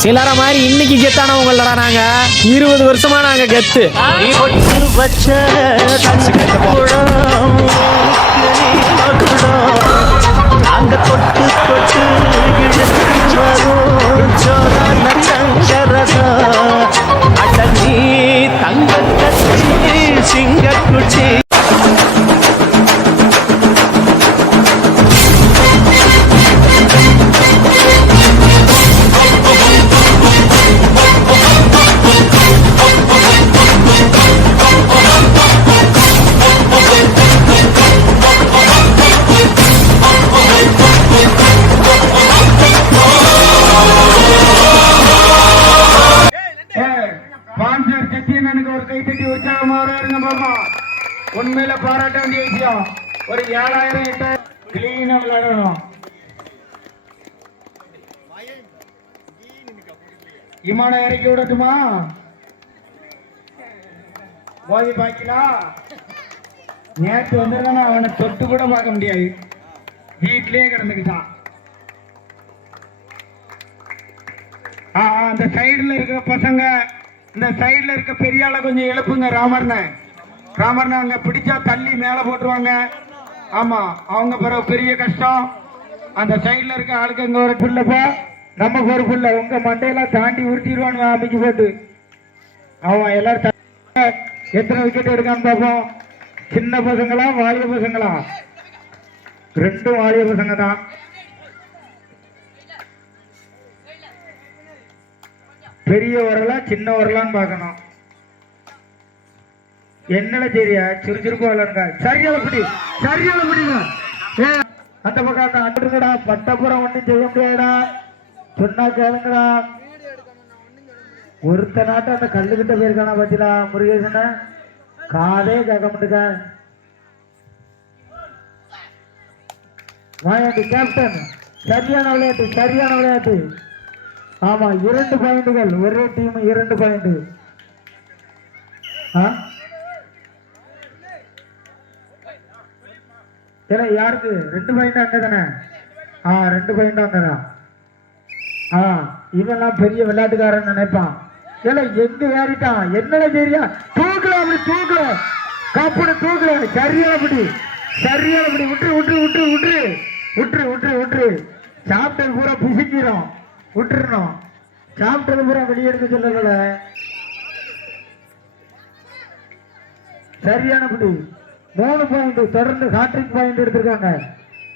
சிலர மாதிரி இன்னைக்கு கெத்தானவங்களடா நாங்க 20 வருஷமா நாங்க கெத்து வச்ச நாங்க தொட்டு தொட்டு அடனி தங்க கட்சி சிங்க குச்சி உண்மையில பாராட்ட வேண்டிய விஷயம். ஒரு 7000 8 கிளீனா விளையாடணும். இமான இறக்கி விடட்டுமா? போதி பாக்கலாம். நேற்று வந்திருக்கான அவனை தொட்டு கூட பார்க்க முடியாது, வீட்டிலேயே கிடந்துக்கிட்டான். அந்த சைடுல இருக்கிற பசங்க, இந்த சைடுல இருக்க பெரிய ஆளை கொஞ்சம் எழுப்புங்க. ராமர்ன அங்க பிடிச்சா தள்ளி மேல போட்டுருவாங்க. ஆமா, அவங்க பிறகு பெரிய கஷ்டம். அந்த சைடுல இருக்க ஆளுக்கு எங்க ஒரு பிள்ளைப்பா, நம்ம பொறுப்பு இல்லை. உங்க மண்டையெல்லாம் தாண்டி உருட்டிடுவான்னு அமைக்க போட்டு அவன் எல்லாரும் எத்தனை விக்கெட் எடுக்கான்னு பார்ப்போம். சின்ன பசங்களா வாலிய பசங்களா? 2 வாலிய பசங்க தான். பெரிய வரலா சின்ன வரலான்னு பார்க்கணும். என்னல சரியா சுறுசுறுப்பு வரலங்க. சரியால பிடிங்க. அந்த பக்கம் அட்டுங்கடா, பட்டப்புறம் ஒன்றும் செய்ய முடியாதுடா. சொன்னா கேளுங்கடா. ஒருத்த நாட்டு அந்த கல்லுகிட்ட போயிருக்கானா பத்திலா முருகேசன காதே கேட்க மாட்டுக்க. வாயாண்டி கேப்டன், சரியான விளையாட்டு. ஆமா, 2 பாயிண்டுகள். ஒரே டீம் 2 பாயிண்ட். யாருக்கு 2 பாயிண்ட்? அங்கதானே. 2 பாயிண்ட் அங்கதான். இவெல்லாம் பெரிய விளையாட்டுக்காரன் நினைப்பான். எங்க ஏறிட்டான்? என்னல சரியா தூக்கல, அப்படி தூக்கல, கப்புனு தூக்கல. சரியான படி. விட்டுரு. சாப்பிட்டது பூரா பிசிக்கிறோம், விட்டுறணும். சாப்பிட்டது பூரா வெளியெடுக்க சொல்லல. சரியான படி. 3 பாயிண்ட் தொடர்ந்து ஹாட்ரிக் பாயிண்ட் எடுத்திருக்காங்க.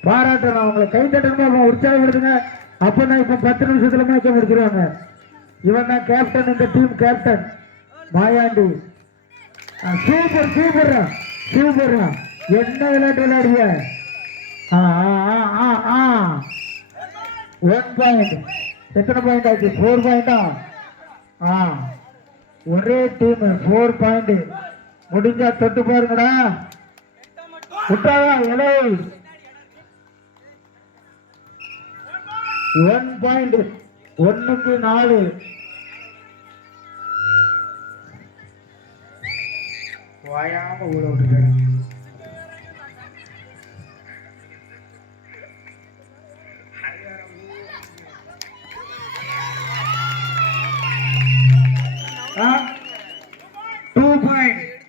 பாராட்டணும் அவங்களை. கை தட்டணும், உற்சாகப்படுத்துங்க. அப்பதான் இப்ப 10 நிமிஷத்துல மேட்ச முடிச்சிருவாங்க. இவன் தான் கேப்டன், இந்த டீம் கேப்டன் மாயாண்டி. சூப்பர். என்ன விளையாட்டு விளையாடுங்க. 1 பாயிண்ட். எத்தனை பாயிண்ட் ஆச்சு? 4 பாயிண்டா? ஒரே டீம் 4 பாயிண்ட். முடிஞ்சா தொட்டு பாருங்கடா. விட்டாதா இலை. 1 பாயிண்ட். 1க்கு 4. வாயாம ஊழ விட்டுருக்க.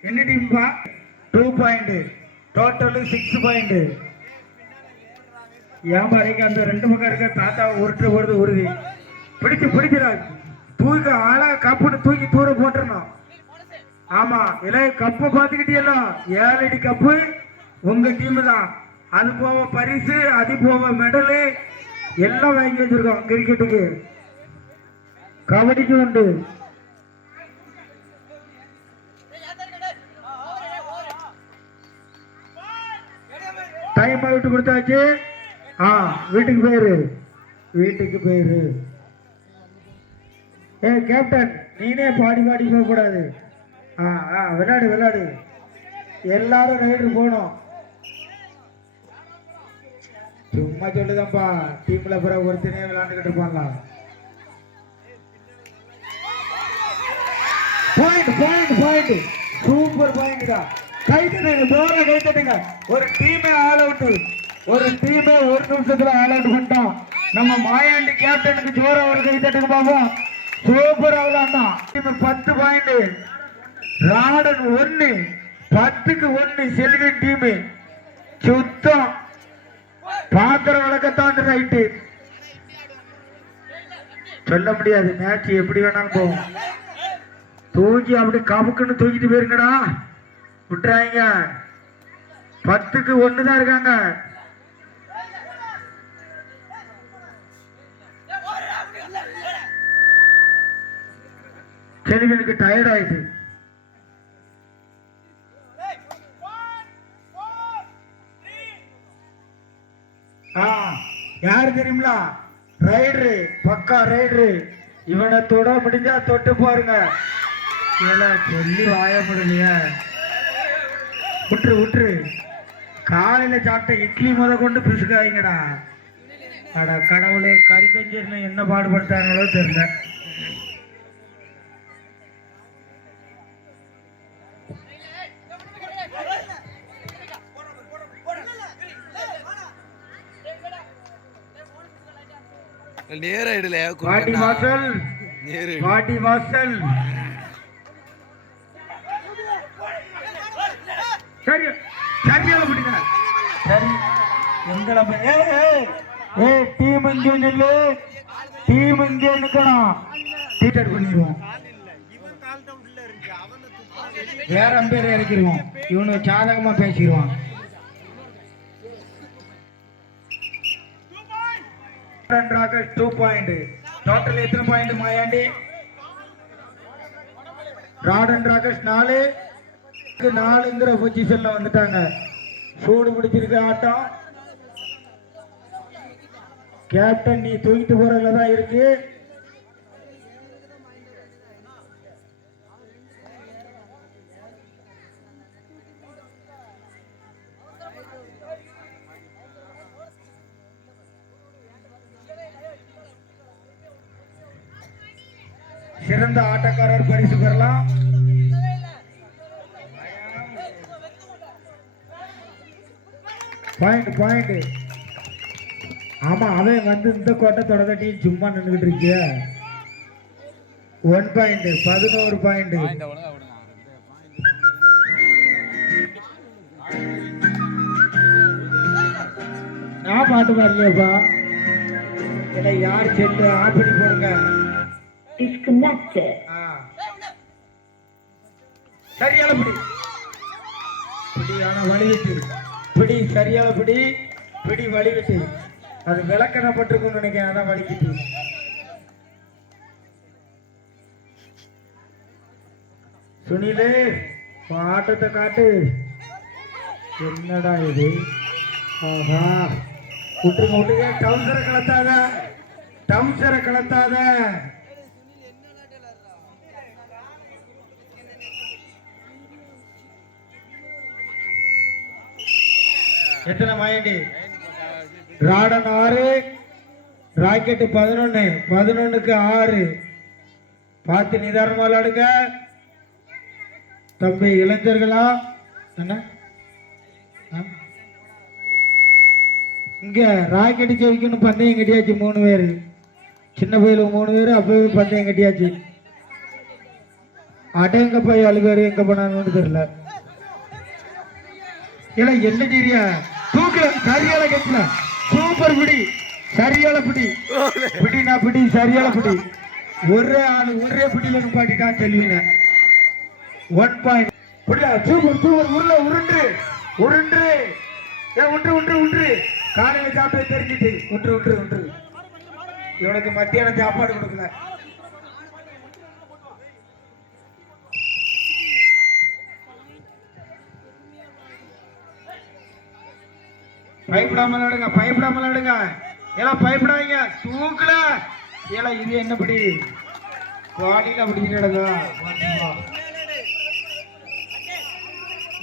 என்ன டீம்பா? 2 பாயிண்ட். Total 6 point. ஏமாறிக்க அந்த 2 பக்கம் இருக்க தாத்தா உருட்டு வருது உறுதி. பிடிச்சிடா. தூக்க ஆளா கப்புன்னு தூக்கி தூர போட்டுறணும். ஆமா, கப்பை பார்த்துக்கிட்டீங்களா? 7 அடி கப்பு உங்க டீம் தான். அது போக பரிசு, அது போக மெடலு எல்லாம் வாங்கி வச்சிருக்கோம். கிரிக்கெட்டுக்கு, கபடிக்கு உண்டு. டைம் விட்டு கொடுத்தாச்சு. வீட்டுக்கு போயிரு. கேப்டன், நீனே பாடி போக கூடாது. விளையாடு. எல்லாரும் ரைடு போகணும். சும்மா சொல்லுதான்ப்பா. டீம்ல பிறகு ஒருத்தனே விளையாண்டுக்கிட்டு இருப்பாங்களா? பாயிண்ட். சூப்பர் பாயிண்ட் தான். கை தட்டுங்க. ஒரு டீமே ஆல் அவுட். 1 நிமிஷத்துல ஆல் அவுட் பண்ணிட்டான். நம்ம மாயாண்டி கேப்டனுக்கு ஜோர ஒரு கை தட்டுக்கு பார்ப்போம். சூப்பர் அவ்வளவுதான். 10 பாயிண்ட். ராடன் 1 10க்கு 1 செல்வின் டீம் சுத்தம். பாத்திர வழக்கத்தான் ரைட்டு சொல்ல முடியாது. மேட்ச் எப்படி வேணாலும் போகும். தூக்கி அப்படி கமுக்குன்னு தூக்கிட்டு போயிருங்கடா. விட்டுறாங்க. 10க்கு 1 தான் இருக்காங்க. செல்வினுக்கு டயர்ட் ஆயிடுச்சு. யாரு தெரியுங்களா? ரைடரு, பக்கா ரைடரு. இவனை தொட முடிஞ்சா தொட்டு பாருங்க. சொல்லி வாய முடியலைய. விட்டுரு காலையில சாப்பிட்ட இட்லி கொண்டு பிசுக்காய்ங்கடா. அட கடவுளே, கறி கஞ்சின்னு என்ன பாடுபடுத்தாங்களோ தெரியல. வாடி வாசல் வாடி வாசல். சரி சரியால பிடிங்க. சரி எங்களை டீம் இங்கே நில்லு. டீம் இங்கே நிக்கணும். டீச்சர் பண்ணிடுவோம். வேற பேர் இறக்கிடுவோம். இவனு சாதகமா பேசிடுவான். ராகேஷ் 2 பாயிண்ட். டோட்டல் எத்தனை பாயிண்ட் மாயாண்டி? ராடன் ராகேஷ் 4ங்கிற பொசிஷன்ல வந்துட்டாங்க. சூடு பிடிச்சிருக்க ஆட்டம். கேப்டன் நீ தூக்கிட்டு போறதுல தான் இருக்கு. சிறந்த ஆட்டக்காரர் பரிசு பெறலாம். பாயிண்ட். ஆமா, அவன் வந்து இந்த கோட்டை தொடர்ச்சி சும்மா நின்றுகிட்டு இருக்கிய. 1 பாயிண்ட். 11 பாயிண்ட். நான் பாட்டு பாடலையாப்பா. யார் செல்லு ஆஃப் பண்ணி போடுங்க. சரியான பிடி ஆனா வலிவிட்டு பிடி. சரியான பிடி வலிவிட்டு. அது விளக்கணப்பட்டிருக்கும் நினைக்கிறேன். அதான் வலிக்கிட்டு. சுனிலே ஆட்டத்தை காட்டு. என்னடா இது? ஆஹா, விட்டுருங்க. டவுசரை கலத்தாத. எத்தனை மாயண்டி? ராடன் 6, ராக்கெட் 11. 11க்கு 6. பார்த்து நிதானமா விளையாடுங்க தம்பி. இளைஞர்களா என்ன இங்க ராக்கெட் ஜெயிக்கணும். பந்தயம் கட்டியாச்சு 3 பேர். சின்ன பையில 3 பேர். அப்பவே பந்தயம் கட்டியாச்சு. அடங்க போய் 7 பேர் எங்க போனான்னு தெரியல. என்ன தெரியா? தூக்கல. சரியால கட்டல. சூப்பர் பிடி. சரியால பிடி. சரியால பிடி. ஒரே ஆளு ஒரே பிடியில நிப்பாட்டிட்டான் செல்வின. 1 பாயிண்ட். சூப்பர். உருண்டு. உன்று. காலையில சாப்பிட்டு தெரிஞ்சிட்டு உன்று. இவனுக்கு மத்தியான சாப்பாடு கொடுக்கல. பயப்படாம விடுங்க. எல்லாம் பயப்படாதீங்க. தூக்கல. இது என்னப்படி வாடியில அப்படி கிடக்கா?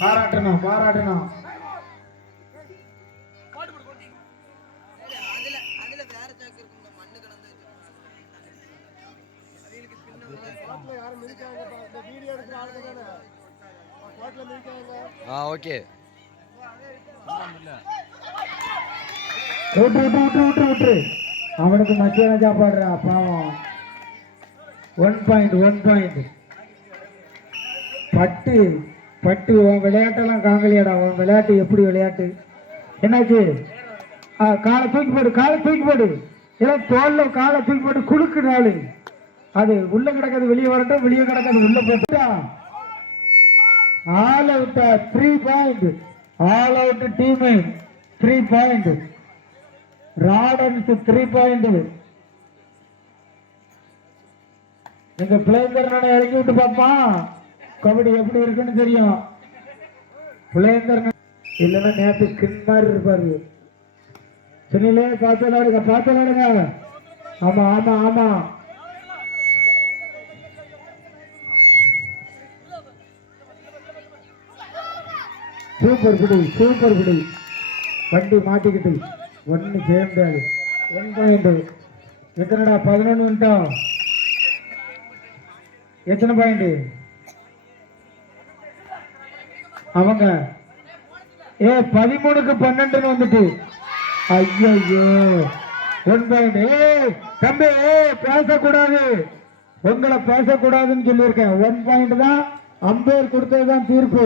பாராட்டணும். ஓகே. விட்டு அவனுக்கு மத்தியான சாப்பாடுறா பாவம். 1 பாயிண்ட் 1 பாயிண்ட். பட்டு பட்டு உன் விளையாட்டெல்லாம் காங்கலியாடா. உன் விளையாட்டு எப்படி விளையாட்டு? என்னாச்சு? காலை தூக்கி போடு, காலை தூக்கி போடு. ஏன் தோல்ல காலை தூக்கி போட்டு குலுக்கு நாள். அது உள்ள கிடக்கிறது வெளியே வரட்டும், வெளியே கிடக்கிறது உள்ள போட்டா. ஆல் அவுட்டா 3 point. All out team 3 point. ராடன்ஸ் 3 பாயிண்ட். எங்க பிளேங்கர் நானே இறக்கி விட்டு பாப்பா கபடி எப்படி இருக்குன்னு தெரியும். பிளேங்கர் இல்லைன்னா நேற்று ஸ்கின் மாதிரி இருப்பாரு. சொன்னீங்களே பார்த்து விளையாடுங்க, பார்த்து விளையாடுங்க. ஆமா ஆமா ஆமா. சூப்பர் குடி, சூப்பர் குடி. வண்டி மாட்டிக்கிட்டு ஒன்னு செய்ய முடியாது. 1 பாயிண்ட். எத்தனைடா? 11 வந்துட்டோம். எத்தனை பாயிண்ட் அவங்க? 13க்கு 12 வந்துட்டு. ஐயோ 1 பாயிண்ட். தம்பி பேசக்கூடாது, உங்களை பேசக்கூடாதுன்னு சொல்லியிருக்கேன். 1 பாயிண்ட் தான். அம்பேர் கொடுத்ததுதான் தீர்ப்பு.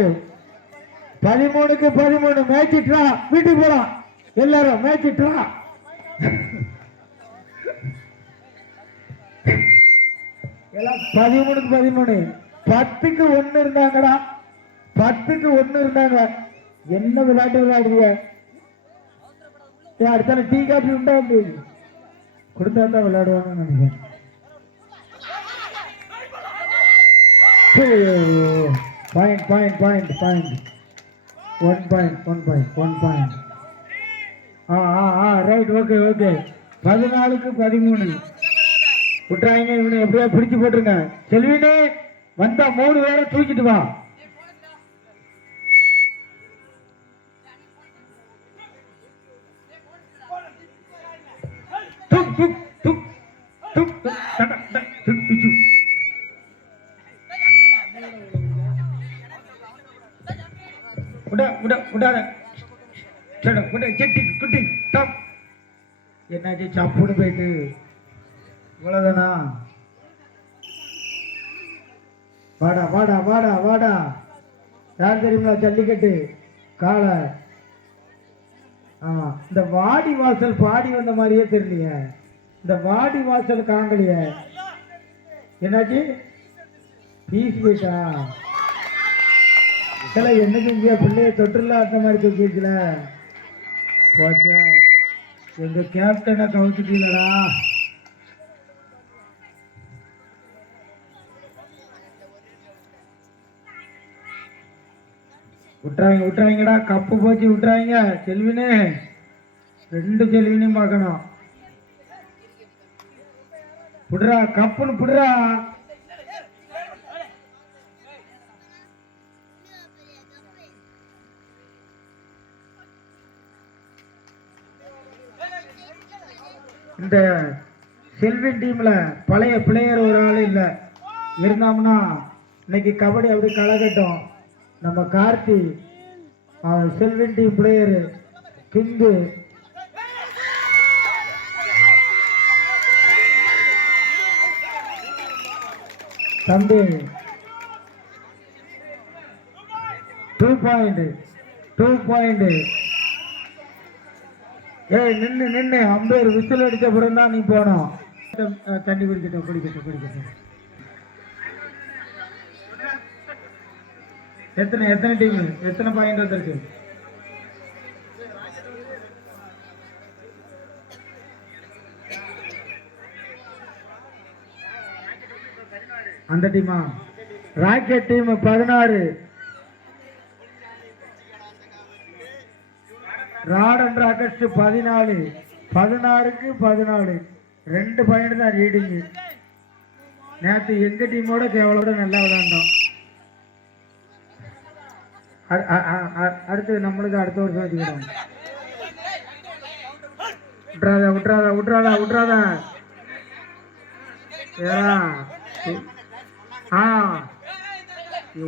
13க்கு 13. மேட்சிட்டா வீட்டுக்கு போலாம் எல்லாரும். மேட்சிட்டா 13க்கு 13. 10க்கு 1 இருந்தாங்கடா. 10க்கு 1 இருந்தாங்க. என்ன விளையாட்டு விளையாடுவீங்க? அடுத்த டீ காபி உண்டா? கொடுத்தா தான் விளையாடுவாங்கன்னு நினைக்கிறேன். Point point point point. 1 point 1 point 1 point. Right. Okay okay. 14க்கு 13 விட்டுறாங்க. இவனை எப்படியா பிடிச்சு போட்டுருங்க. செல்வினே வந்தா 3 பேரை தூக்கிட்டு வா. என்னாச்சு? சப்புன்னு போயிட்டு இவ்வளவுதானா? வாடா வாடா வாடா வாடா. யார் தெரியுமா? ஜல்லிக்கட்டு காளை. இந்த வாடி வாசல் பாடி வந்த மாதிரியே தெரியலைய. இந்த வாடி வாசல் காங்கலிய. என்னாச்சு? பீஸ் போயிட்டா. என்னைக்கு இந்தியா பிள்ளைய தொற்றுல அந்த மாதிரி தூக்கிருக்கல. போச்சு. எங்க கேப்டனை கவுத்துட்டீங்களா? விட்டுறாங்க விட்டுறாங்கடா. கப்பு போச்சு விட்டுறாங்க. செல்வினே 2 செல்வினையும் பார்க்கணும். புடுறா கப்புன்னு புடுறா. இந்த செல்வின் டீம்ல பழைய பிளேயர் ஒரு ஆள் இல்ல. இருந்தாங்கன்னா இன்னைக்கு கபடி அப்படி கலகட்டும். நம்ம கார்த்தி செல்வின் டீம் பிளேயர் கிந்து. தம்பி 2 பாயிண்ட் 2 பாயிண்ட். நின்னு நின்னு அம்பேர் விசில் அடிச்ச பிறகு தான் நீ போனோம். தண்ணி குடிக்கட்டும் குடிக்கட்டும் குடிக்கட்டும். எத்தனை எத்தனை டீம் எத்தனை பாயிண்ட் வந்திருக்கு? அந்த டீமா? Rocket team 16, Ratan rockets 14. 16க்கு 14 2 point தான் ரீடிங். நேற்று எங்க டீமோட கேவலோட நல்லா விளையாண்டோம். அடுத்து நம்மளுக்கு அடுத்த வருஷம் வச்சுக்கிறோம். விட்றாத விட்றாத விட்றாத விட்றாத.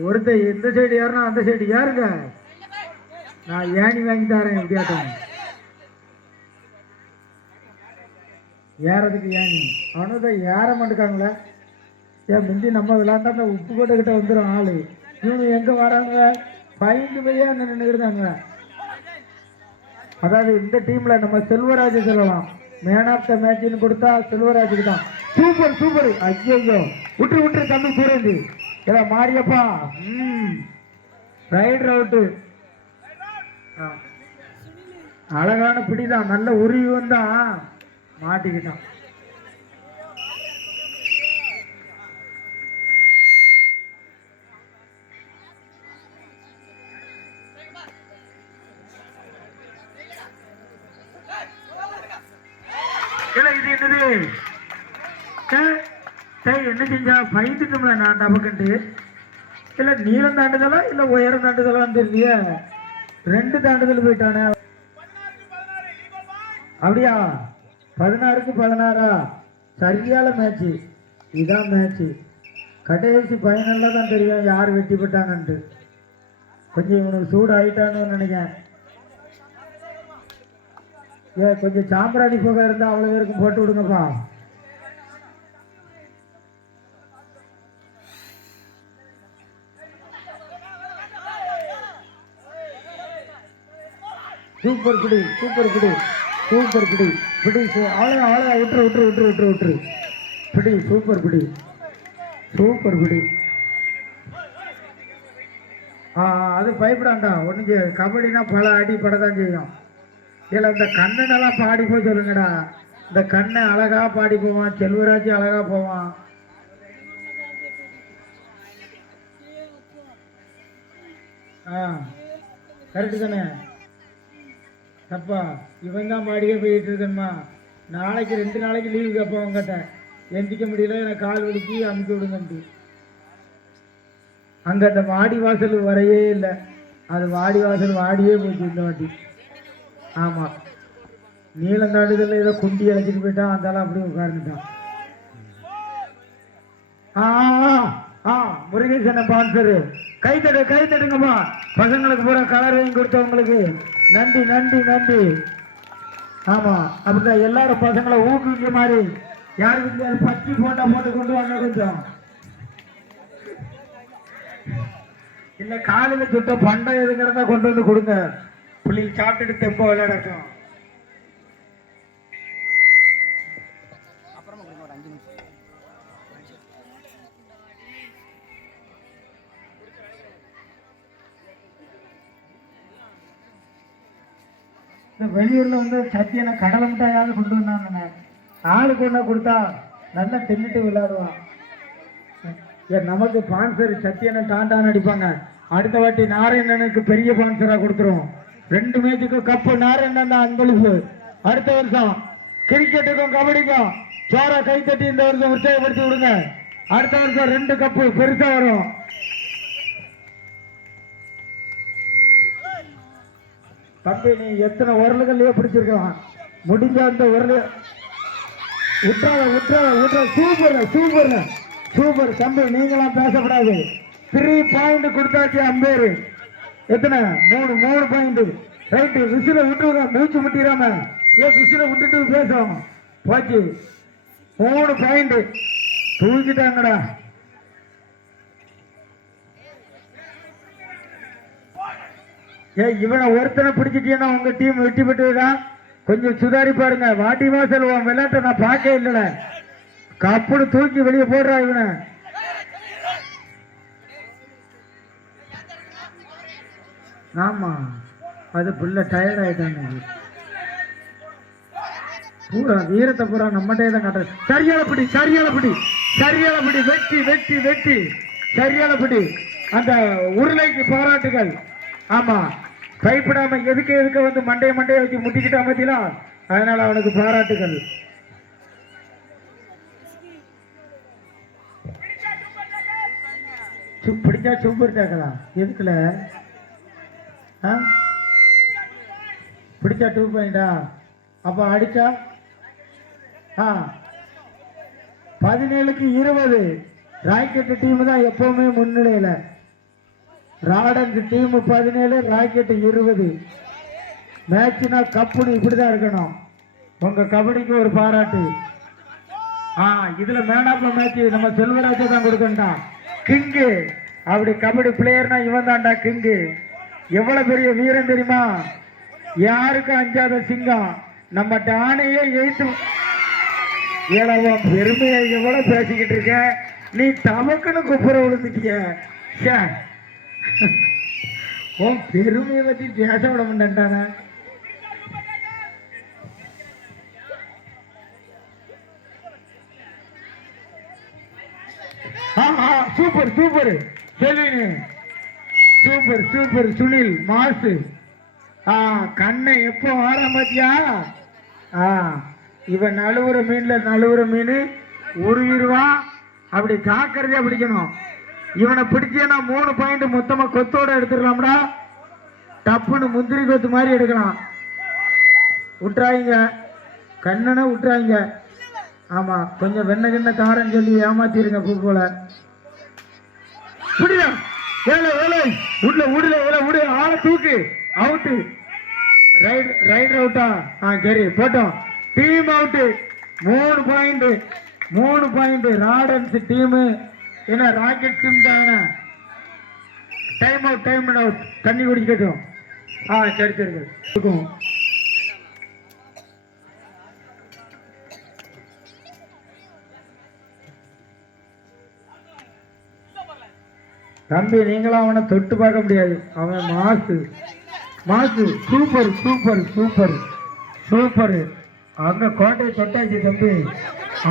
ஒருத்தர் எந்த சைடு ஏறனா அந்த சைடு ஏறுங்க. நான் ஏணி வாங்கி தரேன். எப்படியாட்டம் ஏறதுக்கு ஏன் நீ அவனு தான் ஏற மாட்டுக்காங்களே. ஏன் முந்தி நம்ம விளையாண்டா அந்த உப்பு கோட்டைக்கிட்ட வந்துடும் ஆளு. இவங்க எங்கே வராங்க பயந்து போய் அங்கே நின்றுருந்தாங்க. அதாவது இந்த டீமில் நம்ம செல்வராஜ் சொல்லலாம். மேன் ஆஃப் த மேட்ச்னு கொடுத்தா செல்வராஜுக்கு தான். Super super. ஐயோ விட்டுரு விட்டுரு தம்பி சூரேந்து ஏதா மாரியப்பா. Rider out. அழகான பிடிதான், நல்ல உருவம் தான், மாட்டிக்கிட்டான். இது என்னது என்ன செஞ்சா பயந்துட்டோம்ல நான் டபக்கண்டு. இல்ல நீளம் தாண்டுதலா இல்ல உயரம் தாண்டுதலான்னு தெரியலையே, 2 தாண்டுதல் போயிட்டானே. அப்படியா 16க்கு 16 சரியான மேட்ச்சு. இதான் மேட்ச்சு. கடைசி ஃபைனல்ல தான் தெரியும் யார் வெற்றி பெற்றாங்கன்ட்டு. கொஞ்சம் இவனுக்கு சூடு ஆயிட்டான்னு நினைக்கிறேன். கொஞ்சம் சாம்பிராணி புகை இருந்தா அவ்வளவு பேருக்கும் போட்டு விடுங்கப்பா. சூப்பர் பிடி சூப்பர் பிடி சூப்பர் பிடி பிடி அவ்வளோ அவ்வளோ விட்டுரு விட்டுரு விட்டுரு விட்டுரு விட்டுரு பிடி சூப்பர் பிடி சூப்பர் பிடி. அது பயப்படாண்டா ஒன்றுங்க. கபடினா பல அடி படதான் செய்யும். இல்லை இந்த கண்ணனெல்லாம் பாடி போய் சொல்லுங்கடா. இந்த கண்ணை அழகா பாடி போவான், செல்வராஜ் அழகா போவான். கரெக்டு தானே தப்பா? இவன் தான் பாடியே போயிட்டு இருக்கணுமா? நாளைக்கு 2 நாளைக்கு லீவு கேட்போம் உங்ககிட்ட. எந்திக்க முடியல எனக்கு கால் வலிக்கு அமுக்கி விடுங்கன்ட்டு. அங்கே அந்த வாடி வாசல் வரையே இல்லை. அது வாடி வாசல் வாடியே போச்சு இந்த வாட்டி. ஆமாம் நீளம் தாண்டுதல் ஏதோ குண்டி அழைச்சிட்டு போயிட்டான். அந்தாலும் அப்படியே உட்கார்ந்துட்டான். முருகேசன் பான்சரு கை தடுங்கம்மா. பசங்களுக்கு பூரா கலர் வாங்கி கொடுத்தவங்களுக்கு நன்றி நன்றி நன்றி. ஆமா அப்படிதான் எல்லாரும் பசங்களை ஊக்குவிக்கிற மாதிரி. யார் வீட்டுல பச்சை போட்டா போட்டு கொண்டு வாங்க கொஞ்சம். இல்ல காலையில சுட்ட பண்டம் எதுங்கிறதா கொண்டு வந்து கொடுங்க. புள்ளியில் சாப்பிட்டுட்டு தெம்ப விளையாடட்டும். இந்த வெளியூர்ல வந்து சத்தியனை கடலை மிட்டாயாவது கொண்டு வந்தாங்க. ஆளுக்கு ஒன்றா கொடுத்தா நல்லா தின்னுட்டு விளையாடுவான். நமக்கு பான்சர் சத்தியனை டாண்டான்னு அடிப்பாங்க. அடுத்த வாட்டி நாராயணனுக்கு பெரிய பான்சரா கொடுத்துருவோம். 2 மேட்சுக்கும் கப்பு நாராயணன் தான் அன்பளிப்பு. அடுத்த வருஷம் கிரிக்கெட்டுக்கும் கபடிக்கும் சோரா கைத்தட்டி இந்த வருஷம் உற்சாகப்படுத்தி விடுங்க. அடுத்த வருஷம் 2 கப்பு பெருசா வரும். தம்பி நீ எத்தனை உரல்கள்லயே பிடிச்சிருக்கான். முடிஞ்ச அந்த உரல் விட்டுறாத. சூப்பர் சூப்பர் தம்பி. நீங்களாம் பேசக்கூடாது. 3 பாயிண்ட் கொடுத்தாச்சு அம்பேரு. எத்தனை 3 பாயிண்ட். ரைட்டு விசில விட்டுருங்க. மூச்சு முட்டிடாம விசில விட்டுட்டு பேசுவோம். போச்சு 3 பாயிண்ட் தூக்கிட்டாங்கடா. இவனை ஒருத்தனை பிடிச்சிட்டீங்கன்னா உங்க டீம் வெற்றி பெற்றுதான். கொஞ்சம் சுதாரி பாருங்க. வாட்டி வாசல் விளையாட்டை நான் பார்க்க இல்லைல. கப்புனு தூக்கி வெளியே போடுறா இவனை. ஆமா அது புள்ள டயர்ட் ஆயிட்டாங்க. பூரா வீரத்தை பூரா நம்மகிட்டே தான் காட்டுற. சரியான பிடி வெற்றி சரியான பிடி. அந்த உருளைக்கு பாராட்டுகள். ஆமா கைப்படாம எதுக்க வந்து மண்டைய வச்சு முட்டிக்கிட்டா மத்தியலாம். அதனால அவனுக்கு பாராட்டுகள். பிடிச்சா சூப்பர் டேக்கலாம். எதுக்குல பிடிச்சா 2 பாயிண்டா? அப்ப அடிச்சா 17க்கு 20. ராக்கெட் டீம் தான் எப்பவுமே முன்னிலையில. ராடன்ஸ் டீம் 17, ராக்கெட் 20. மேட்ச்னா கப்புன்னு இப்படிதான் இருக்கணும். உங்க கபடிக்கு ஒரு பாராட்டு. இதுல மேன் ஆஃப் த மேட்ச் நம்ம செல்வராஜா தான் கொடுக்கண்டா. கிங்கு அப்படி கபடி பிளேயர்னா இவன் தான்டா கிங்கு. எவ்வளவு பெரிய வீரன் தெரியுமா? யாருக்கும் அஞ்சாத சிங்கம். நம்ம டானையே எய்த்து ஏழவா பெருமையை எவ்வளவு பேசிக்கிட்டு இருக்க. நீ தமக்குன்னு குப்புற விழுந்துட்டிய. உன் பெருமையை பத்தி பேச விட மாட்டேன்டான. சூப்பர் சூப்பர் செல்வினு, சூப்பர் சூப்பர் சுனில் மாசு. கண்ணை எப்போ ஆரம்பிச்சியா? இவன் நழுவுற மீன்ல நழுவுற மீன் உருவிடுவான். அப்படி ஜாக்கிரதையா பிடிக்கணும். இவனை பிடிச்சேன்னா 3 பாயிண்ட் மொத்தமா கொத்தோட எடுத்துடலாம்டா. டப்புன்னு முந்திரி கொத்து மாதிரி எடுக்கலாம். விட்டுறாங்க கண்ணனை விட்டுறாங்க. ஆமா கொஞ்சம் வெண்ண கிண்ண தாரன்னு சொல்லி ஏமாத்திருங்க பூ போல. புரியா? வேலை வேலை உள்ள விடல வேலை விடு. ஆளை தூக்கு அவுட்டு. ரைட் அவுட்டா? சரி போட்டோம். Team out. 3 point 3 point. ராடன்ஸ் டீமு என்ன ராக்கெட் டீம் தானே. Time out. தண்ணி குடிக்கட்டும். சரி சரி இருக்கும். தம்பி நீங்களும் அவனை தொட்டு பார்க்க முடியாது. அவன் மாசு சூப்பர் சூப்பர் சூப்பர் சூப்பர். அங்க கோட்டையை தொட்டாச்சு தம்பி.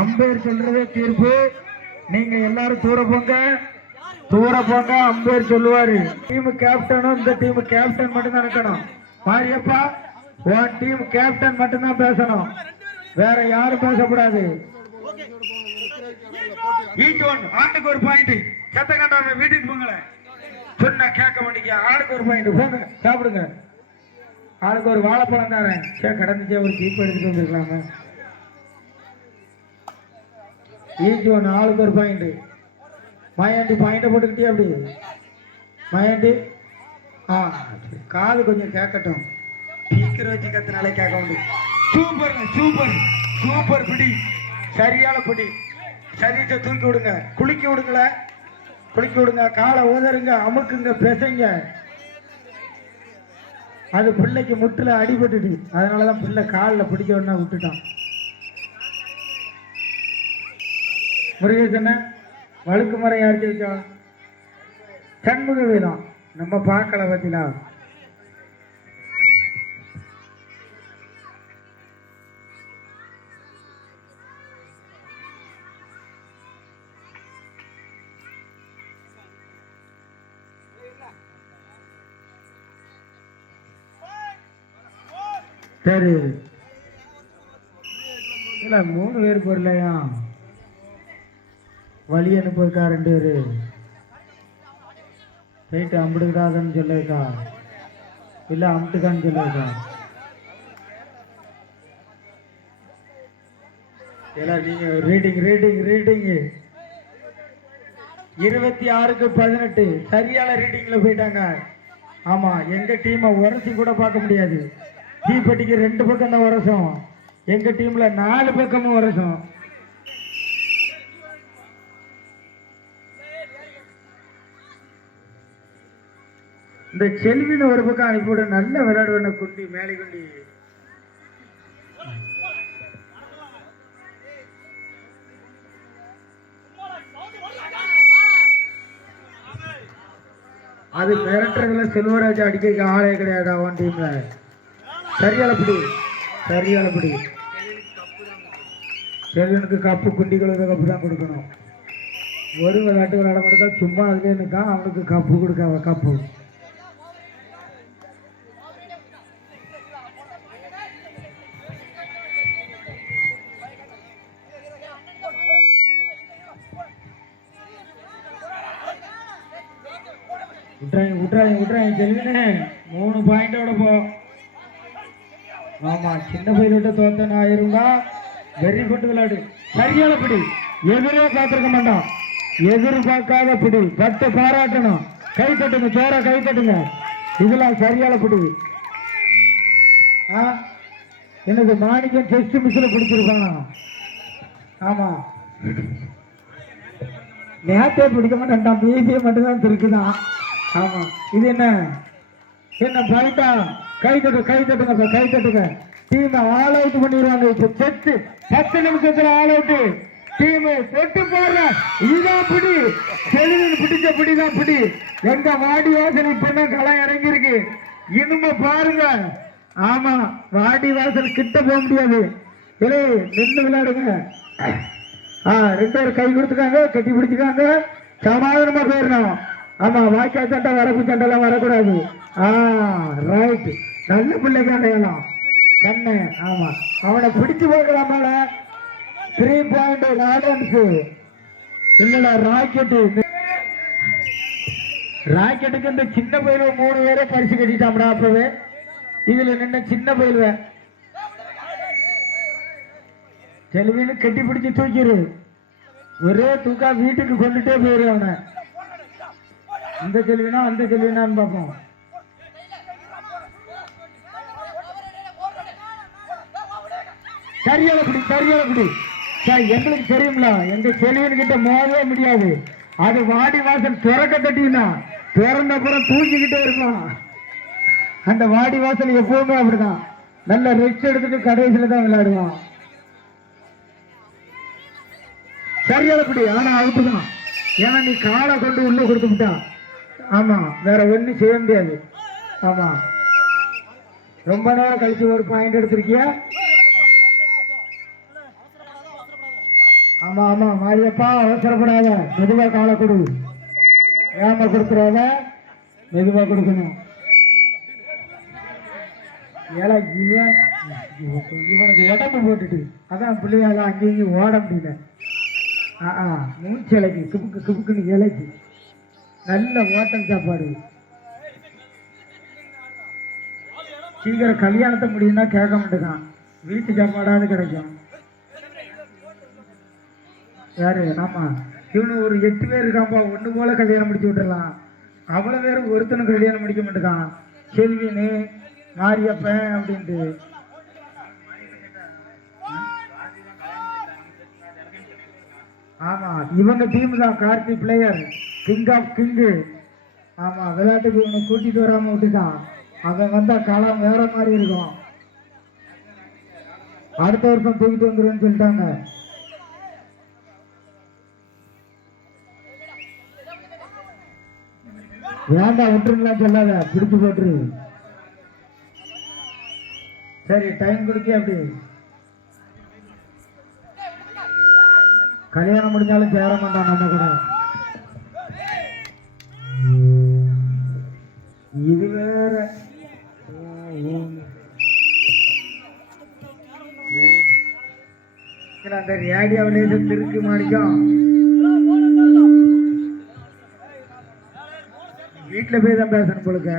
அம்பேர் சொல்றதே தீர்ப்பு. நீங்க எல்லாரும் தூர போங்க. அம்பேர் சொல்லுவாரு. டீம் கேப்டனும் இந்த டீம் கேப்டன் மட்டும் தான் இருக்கணும். மாரியப்பா உன் டீம் கேப்டன் மட்டும் தான் பேசணும். வேற யாரும் பேசக்கூடாது. ஆளுக்கு ஒரு பாயிண்ட். சத்த கண்டாம வீட்டுக்கு போங்களேன். சொன்ன கேட்க மாட்டீங்க. ஆளுக்கு ஒரு பாயிண்ட். போங்க சாப்பிடுங்க. ஆளுக்கு ஒரு வாழைப்பழம் தாரேன். கடந்துச்சே ஒரு சீப் எடுத்துட்டு வந்துருக்கலாங்க. ஈச் ஒன் ஆளுக்கு ஒரு பாயிண்ட். மயாண்டி பாயிண்ட போட்டுக்கிட்டே அப்படி மயாண்டி. காது கொஞ்சம் கேட்கட்டும். ஸ்பீக்கர் வச்சு கத்தினாலே கேட்க முடியும். சூப்பர் சூப்பர் சூப்பர் பிடி. சரியான பிடி. சரீரத்தை தூக்கி விடுங்க. குளிக்க விடுங்க. காலை உதறுங்க. அமுக்குங்க. பெசைங்க. அது பிள்ளைக்கு முட்டுல அடிபட்டுடு. அதனாலதான் பிள்ளை காலில் பிடிக்க உடனே விட்டுட்டான். முருகேசன வழுக்கு மரம் யார் ஜெயிச்சா? சண்முக வீரம். நம்ம பார்க்கல பத்தினா. சரி இல்ல 3 பேர் போறலையா? வழி அனுப்புறக்கா 2 பேரு போயிட்டு அம்பிடுக்காதன்னு சொல்லிருக்கா இல்ல அம்பிட்டுக்கான்னு சொல்லிருக்கா? எல்லாம் நீங்க ரீடிங் 26க்கு 18 சரியான ரீடிங்ல போயிட்டாங்க. ஆமா எங்க டீமை உரசி கூட பார்க்க முடியாது. தீப்பெட்டிக்கு 2 பக்கம் தான் உரசம். எங்க டீம்ல 4 பக்கமும் உரசம். இந்த செல்வின்னு ஒரு பக்கம் அனுப்பிவிட. நல்ல விளையாடுவன குண்டி மேலே குண்டி. அது மிரட்டுறதுல செல்வராஜ் அடிக்க ஆளே கிடையாது அவன் டீம்ல. சரியான பிடி. செல்வனுக்கு கப்பு குண்டி கழுத கப்பு தான் கொடுக்கணும். ஒரு விளையாட்டு விளையாட மாட்டேன். சும்மா அதுலேயே நிற்கான். அவனுக்கு கப்பு கொடுக்க கப்பு. விட்டுறாங்க செல்வினே. 3 பாயிண்டோட போ. ஆமா சின்ன பையனோட தோத்தன ஆயிருந்தா வெறி போட்டு விளையாடு. சரியான பிடி. எதிரே பார்த்திருக்க மாட்டான். எதிர்பார்க்காத பிடி. 10 பாராட்டணும். கை தட்டுங்க. சோற கை தட்டுங்க. இதெல்லாம் சரியான பிடி. எனக்கு மாணிக்கம் டெஸ்ட் மிஷில் பிடிச்சிருப்பானா? ஆமா நேத்தே பிடிக்க மாட்டேன்டான், பேசிய மட்டும்தான் இருக்குதான். ஆமா, இது என்ன என்ன பாயிண்டா? கை தட்டுங்க. டீம் ஆல் அவுட் பண்ணிடுவாங்க. இப்ப 10 நிமிஷத்துல ஆல் அவுட். டீம் தொட்டு போடுற இதான் பிடி, செல்வன் பிடிச்ச பிடிதான் பிடி. எங்க வாடி வாசல் இப்பதான் களம் இறங்கி இருக்கு. இனிமே பாருங்க. ஆமா, வாடி வாசல் கிட்ட போக முடியாது. இல்லை, நின்று விளையாடுங்க. 2 பேர் கை கொடுத்துக்காங்க, கட்டி பிடிச்சிக்காங்க, சமாதானமா போயிடணும். ஆமா, வாய்க்கா சண்டை வரப்பு சண்டைலாம் வரக்கூடாது. ரைட், நல்ல பிள்ளைங்க அடையலாம் கண்ணு. ஆமா, அவனை பிடிச்சு போகலாமால. 3 பாயிண்ட் ராடன்ஸ் இல்லடா. ராக்கெட்டுக்கு இந்த சின்ன பயில 3 பேரே பரிசு கட்டிட்டாம்டா. அப்பவே இதுல நின்ன சின்ன பயில்வ செல்வின்னு கட்டி பிடிச்சு தூக்கிடு. ஒரே தூக்கா வீட்டுக்கு கொண்டுட்டே போயிரு அவனை. இந்த செல்வினா அந்த செல்வினான்னு பார்ப்போம். சரியால பிடி. எங்களுக்கு தெரியும்ல, எங்க செல்வன் கிட்ட மோதவே முடியாது. அது வாடி வாசல் திறக்க தட்டினா திறந்த அப்புறம் தூக்கிக்கிட்டே இருப்பான். அந்த வாடி வாசல் எப்பவுமே அப்படிதான், நல்ல ரெஸ்ட் எடுத்துட்டு கடைசியில தான் விளையாடுவான். சரியால பிடி. ஆனா அவுட்டு தான், ஏன்னா நீ காலை கொண்டு உள்ள கொடுத்துட்டா. ஆமா, வேற ஒண்ணும் செய்ய முடியாது. ஆமா, ரொம்ப நேரம் கழிச்சு ஒரு பாயிண்ட் எடுத்திருக்கிய. ஆமா, மாரியப்பா அவசரப்படாத, மெதுவா காலை கொடு. ஏமா கொடுத்துறாத, மெதுவா கொடுக்கணும். ஏழை இவனுக்கு உடம்பு போட்டுட்டு அதான் பிள்ளையால அங்கேயும் ஓட முடியல. மூச்சலைக்கு குப்புக்குன்னு இலைக்கு நல்ல ஓட்டம் சாப்பாடு. சீக்கிரம் கல்யாணத்தை முடியும்னா கேட்க மாட்டேங்கான், வீட்டு சாப்பாடாவது கிடைக்கும். யாரு? ஆமா, இவனு ஒரு 8 பேர் இருக்கான்பா. ஒண்ணு போல கல்யாணம் முடிச்சு விட்டுறலாம். அவ்வளவு பேரும் ஒருத்தனும் கல்யாணம் முடிக்க மாட்டேங்கான். செல்வினு மாரியப்பன் அப்படின்ட்டு. ஆமா, இவங்க டீம் தான். Karthi player, king of king. ஆமா, விளையாட்டுக்கு இவனை கூட்டிட்டு வராம விட்டுட்டான். அவன் வந்தா களம் வேற மாதிரி இருக்கும். அடுத்த வருஷம் தூக்கிட்டு வந்துருவேன்னு சொல்லிட்டாங்க. வேண்டாம், விட்டுருங்களான்னு சொல்லாத, பிடிச்சு போட்டுரு. சரி, டைம் கொடுக்க. அப்படி கல்யாணம் முடிஞ்சாலும் சேர மாட்டான் நம்ம கூட. இது வேற. அந்த ரேடியோவிலேயே திருக்கு மாடிக்கும். வீட்டுல போய் தான் பேசணும் போலுக்க.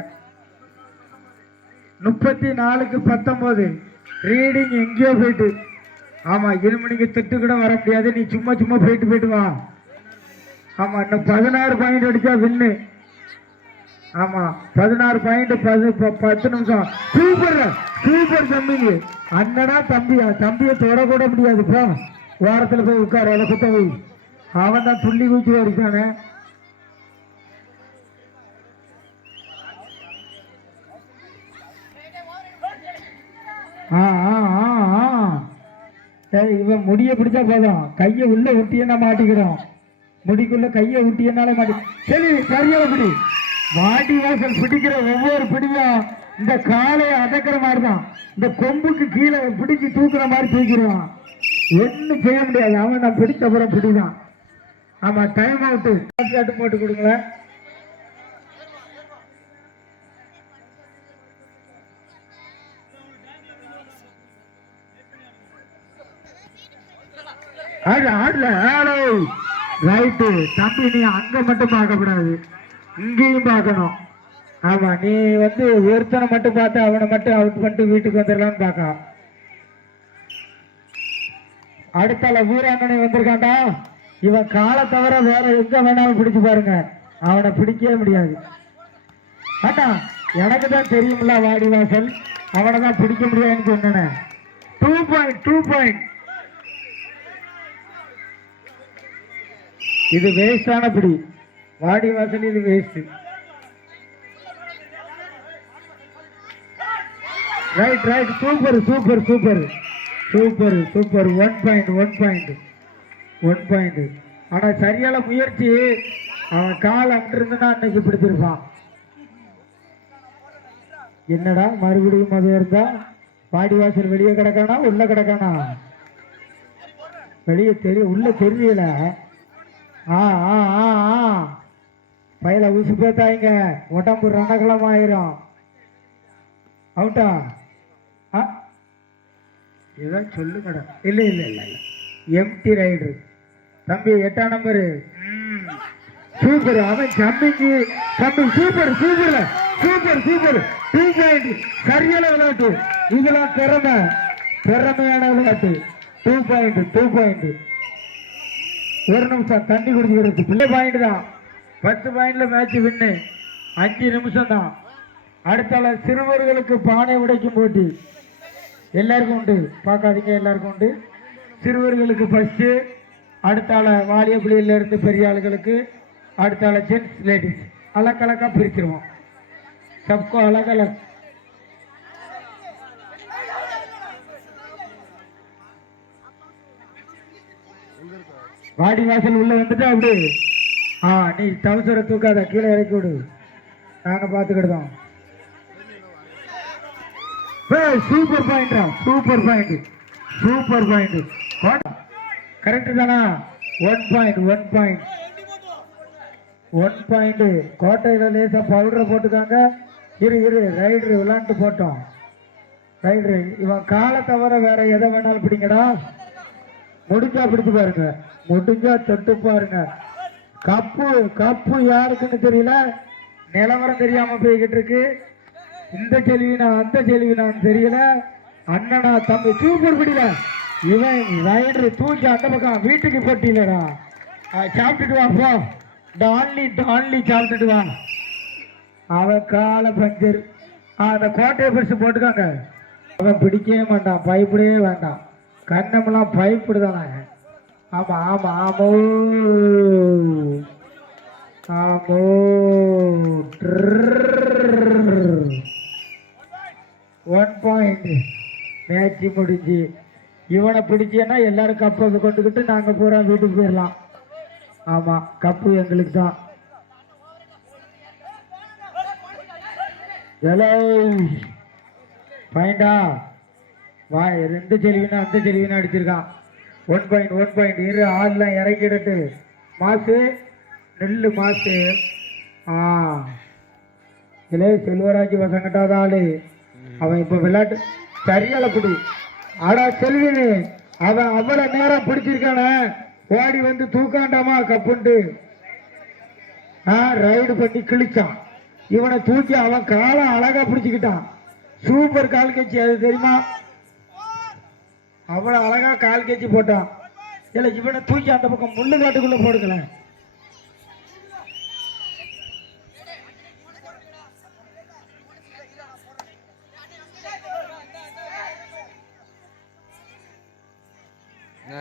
34க்கு 19 ரீடிங் எங்கேயோ போயிட்டு. ஆமா, இருமணிக்கு திட்டு கூட வர முடியாது. நீ சும்மா போயிட்டு வா. ஆமா, இன்னும் 16 பாயிண்ட் அடிச்சா வின்னு. ஆமா, 16 பாயிண்ட் 10 நிமிஷம். சூப்பர் தம்பிங்க. அண்ணனா தம்பியை தொட கூட முடியாது. போ, வாரத்துல போய் உட்கார, அதை குத்த போய். அவன் தான் துள்ளி ஊச்சி அடிச்சானே. சரி, இவன் முடிய பிடிச்சா போதும். கையை உள்ள ஊட்டியன்னா மாட்டிக்கிறோம். முடிக்குள்ள கையை ஊட்டியனாலே மாட்டி. சரி, சரியான பிடி. வாடி வாசல் பிடிக்கிற ஒவ்வொரு பிடியும் இந்த காலையை அதக்கிற மாதிரி தான். இந்த கொம்புக்கு கீழே பிடிச்சி தூக்குற மாதிரி தூக்கிடுவான். ஒன்னும் செய்ய முடியாது. அவன் நான் பிடிச்ச அப்புறம் பிடிதான். ஆமா, டைம் அவுட்டு. போட்டு கொடுங்களேன். ரைட்டு தம்பி, நீ அங்க மட்டும் பார்க்கக்கூடாது, இங்கேயும் பார்க்கணும். ஆமா, நீ ஒருத்தனை மட்டும் பார்த்து அவனை மட்டும் அவுட் பண்ணிட்டு வீட்டுக்கு வந்துடலான்னு பார்க்க. அடுத்தால வீராங்கனை வந்திருக்காண்டா. இவன் காலை தவிர வேற எங்க வேணாலும் பிடிச்சு பாருங்க, அவனை பிடிக்கவே முடியாது. ஆட்டா, எனக்கு தான் தெரியும்ல வாடி வாசல், அவனை தான் பிடிக்க முடியாதுன்னு சொன்னேன். 2 பாயிண்ட் இது வேஸ்டான பிடி. வாடி வாசல் இது waste. Right right, super super super super super. 1 point 1 point 1 point. ஆனா சரியான முயற்சி. அவன் கால் அங்கிருந்துன்னா அன்னைக்கு பிடிச்சிருப்பான். என்னடா மறுபடியும் அது இருந்தா வாடி வாசல் வெளியே கிடக்கானா உள்ள கிடக்கானா? வெளியே உள்ள தெரியல. பயில ஊசி பேத்தாங்க, உடம்பு ரணகலம் ஆயிரும். அவுட்டா? இதான் சொல்லு மேடம். இல்ல இல்ல இல்ல இல்ல, எம்டி ரைடர் தம்பி. 8ஆம் நம்பரு. சூப்பர். அவன் jumping jumping super super super super. 2 point. சரியான விளையாட்டு. இதெல்லாம் திறமையான விளையாட்டு. 2 பாயிண்ட் 2 பாயிண்ட். 1 நிமிஷம் தண்ணி குடிச்சுக்கிறது. பிள்ளை பாயிண்ட் தான். 10 பாயிண்ட்ல மேட்ச் வின்னு. 5 நிமிஷம் தான். அடுத்தால சிறுவர்களுக்கு பானை உடைக்கும் போட்டி எல்லாருக்கும் உண்டு. பார்க்காதீங்க, எல்லாருக்கும் உண்டு. சிறுவர்களுக்கு ஃபர்ஸ்ட். அடுத்தால வாலிய பிள்ளையில இருந்து பெரிய ஆளுகளுக்கு. அடுத்தால ஜென்ட்ஸ் லேடிஸ் அலக்கலக்கா பிரிச்சிருவோம். சப்கோ அலக் அலக். வாடி வாசல் உள்ள வந்துட்டு அப்படி நீ தவசரை தூக்காத, கீழே இறக்கி விடு, நாங்க பாத்துக்கிட்டோம். சூப்பர் பாயிண்டா, super point super point. Correct தானா? 1 பாயிண்ட் 1 பாயிண்ட் 1 பாயிண்ட். கோட்டையில லேசா பவுடரை போட்டுக்காங்க. இரு ரைடரு விளையாண்டு போட்டோம். ரைடரு இவன் காலை தவிர வேற எதை வேணாலும் பிடிங்கடா. முடிஞ்சா பிடிச்சு பாருங்க, முடிஞ்சா தொட்டு பாருங்க. கப்பு யாருக்குன்னு தெரியல, நிலவரம் தெரியாம போய்கிட்டு இருக்கு. இந்த செல்வினா அந்த செல்வினான்னு தெரியல. அண்ணனா தம்பி சூப்பர் பிடில. இவன் ரைடரு தூக்கி அந்த பக்கம் வீட்டுக்கு போட்டிலடா. சாப்பிட்டுட்டு வா போ. டான்லி சாப்பிட்டுட்டு வா. அவன் கால பஞ்சர். அந்த கோட்டையை பரிசு போட்டுக்காங்க. அவன் பிடிக்கவே மாட்டான், பயப்படவே வேண்டாம். கண்ணமெல்லாம் பயப்படுதானே. ஆமா ஆமா ஆமோ ஆமோ. 1 பாயிண்ட். மேட்ச் முடிஞ்சு. இவனை பிடிச்சேன்னா எல்லாரும் கப்பை கொண்டுக்கிட்டு நாங்க பூரா வீட்டுக்கு போயிடலாம். ஆமா, கப்பு எங்களுக்கு தான். பாயிண்டா வா. 2 செல்வினா அந்த செல்வினா அடிச்சிருக்கான். 1 பாயிண்ட் 1 பாயிண்ட். இரு ஆள்லாம் இறக்கிடட்டு. மாசு நெல்லு மாசு. இலே செல்வராஜ் பசங்கட்டாத ஆளு. அவன் இப்ப விளையாட்டு சரியால பிடி. ஆடா செல்வினு அவன் அவ்வளவு நேரம் பிடிச்சிருக்கான. ஓடி வந்து தூக்காண்டாமா கப்புண்டு. ரைடு பண்ணி கிழிச்சான். இவனை தூக்கி அவன் காலை அழகா பிடிச்சுக்கிட்டான். சூப்பர் கால் கேச்சி, அது தெரியுமா? அவ்வளவு அழகா கால் கேச்சி போட்டான். இல்ல இவனை தூக்கி அந்த பக்கம் முள்ளு காட்டுக்குள்ள போடுங்களேன்.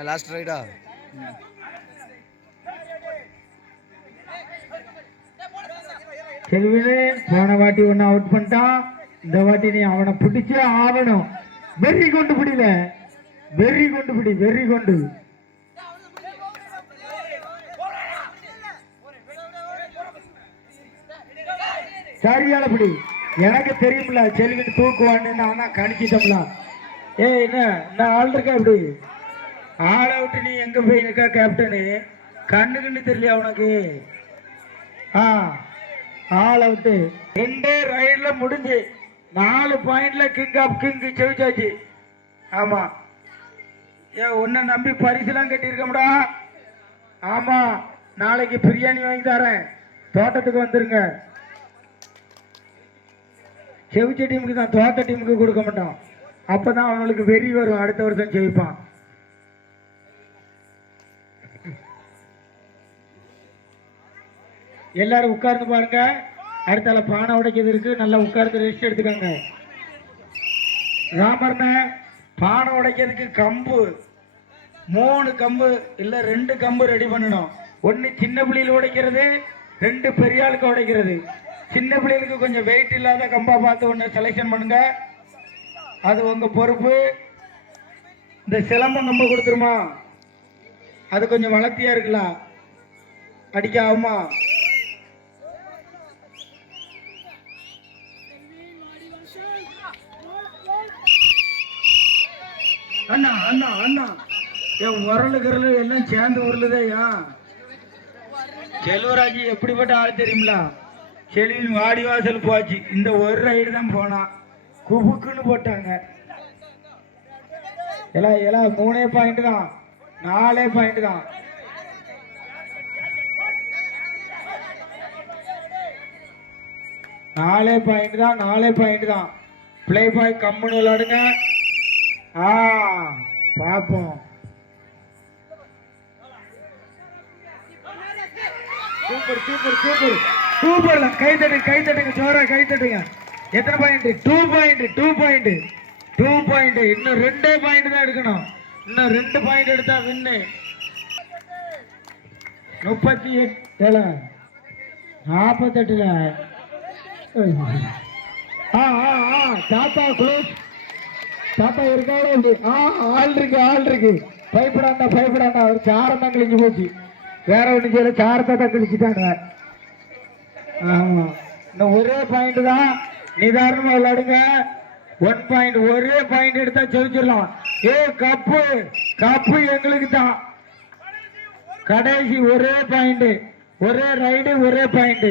லாஸ்ட் ரைடா? செல்வினே போன வாட்டி ஒன்னு அவுட் பண்ணிட்டான். இந்த வாட்டி நீ அவனை பிடிச்சே ஆகணும். வெறி கொண்டு பிடில, வெறி கொண்டு பிடி, வெறி கொண்டு. சரியான பிடி. எனக்கு தெரியும்ல செல்வின் தூக்குவான்னு. நானா கணிச்சிட்டோம்ல. என்ன ஆள் இருக்கா இப்படி? ஆள் அவுட்டு. நீ எங்க போய் இருக்கா கேப்டனு? கண்ணு தெரியலையா உனக்கு? ஆள் அவுட்டு. 2 ரைட்ல முடிஞ்சு 4 பாயிண்ட்ல கிங் ஆஃப் கிங் செவிச்சாச்சு. ஆமா, உன்னை நம்பி பரிசுலாம் கட்டியிருக்கோம்டா. ஆமா, நாளைக்கு பிரியாணி வாங்கி தரேன், தோட்டத்துக்கு வந்துருங்க. செவிச்ச டீமுக்கு தான், தோட்ட டீமுக்கு கொடுக்க மாட்டோம். அப்பதான் அவங்களுக்கு வெறி வரும், அடுத்த வருஷம் ஜெயிப்பான். எல்லாரும் உட்கார்ந்து பாருங்க. அடுத்தால பானை உடைக்கிறது இருக்கு, நல்லா உட்கார்ந்து ரெஸ்ட் எடுத்துக்கோங்க. ராமர்ன பானை உடைக்கிறதுக்கு கம்பு 3 கம்பு இல்ல 2 கம்பு ரெடி பண்ணணும். ஒன்னு சின்ன பிள்ளைகள் உடைக்கிறது, 2 பெரிய ஆளுக்கு உடைக்கிறது. சின்ன பிள்ளைகளுக்கு கொஞ்சம் வெயிட் இல்லாத கம்பா பார்த்து ஒன்று செலெக்ஷன் பண்ணுங்க, அது உங்க பொறுப்பு. இந்த சிலம்பம் கம்பை கொடுத்துருமா, அது கொஞ்சம் வளர்த்தியா இருக்கலாம், அடிக்க ஆகுமா? அண்ணா அண்ணா அண்ணா என் உரலு கரலு எல்லாம் சேர்ந்து உருளுதேயா. செல்வராஜ் எப்படிப்பட்ட ஆள் தெரியுங்களா? செல்வின் வாடி வாசல் போச்சு, இந்த ஒரு ரைடு தான் போனான், குபுக்குன்னு போட்டாங்க. எல்லாம் எல்லாம் 3 பாயிண்ட் தான், 4 பாயிண்ட் தான். நாலே பாயிண்ட் தான். பிளே பாய் கம்முன்னு விளையாடுங்க. பாப்போம். சூப்பர் சூப்பர் சூப்பர் சூப்பர்ல கை தட்டுங்க ஜோரா கை தட்டுங்க. எத்தனை பாயிண்ட்? 2 பாயிண்ட். இன்னும் 2 பாயிண்ட் தான் எடுக்கணும். இன்னும் 2 பாயிண்ட் எடுத்தா வின்னு. 38 48ல தாத்தா க்ளோஸ். தாத்தா இருக்காரு. ஆள் இருக்கு. பயப்படாண்டா. ஒரு சாரம் தான் கிழிஞ்சு போச்சு, வேற ஒண்ணு செய்யல, சாரத்தை தான் கிழிச்சுட்டாங்க. ஆமா, இன்னும் ஒரே பாயிண்ட் தான், நிதானமா விளையாடுங்க. 1 பாயிண்ட், ஒரே பாயிண்ட் எடுத்தா ஜெயிச்சிடலாம். கப்பு எங்களுக்கு தான். கடைசி ஒரே பாயிண்ட், ஒரே ரைடு, ஒரே பாயிண்ட்.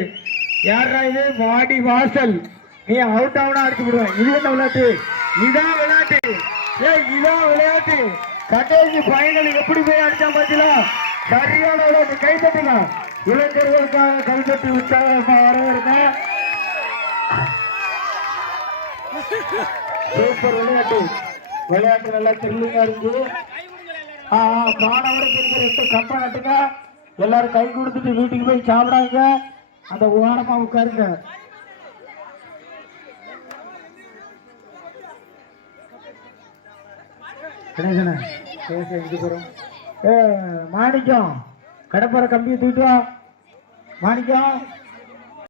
யாரா இது? வாடி வாசல். நீ அவுட் ஆகுனா அடிச்சு விடுவேன். இது என்ன விளையாட்டு? இதான் விளையாட்டு. கடைசி ஃபைனல் எப்படி போய் அடிச்சா பாத்தீங்களா? சரியான விளையாட்டு. கை தட்டுங்க. இளைஞர்களுக்காக கைதட்டி உற்சாகமா வரவேற்க. சூப்பர் விளையாட்டு நல்லா த்ரில்லிங்கா இருக்கு. மாணவருக்கு இருக்கிற 8 கம்பம் நட்டுங்க. எல்லாரும் கை கொடுத்துட்டு வீட்டுக்கு போய் சாப்பிடாங்க. அந்த ஓரமா உட்காருங்க. மாணிக்கம் கடப்பார கம்பியை தூக்கிட்டு வா. மாணிக்கம்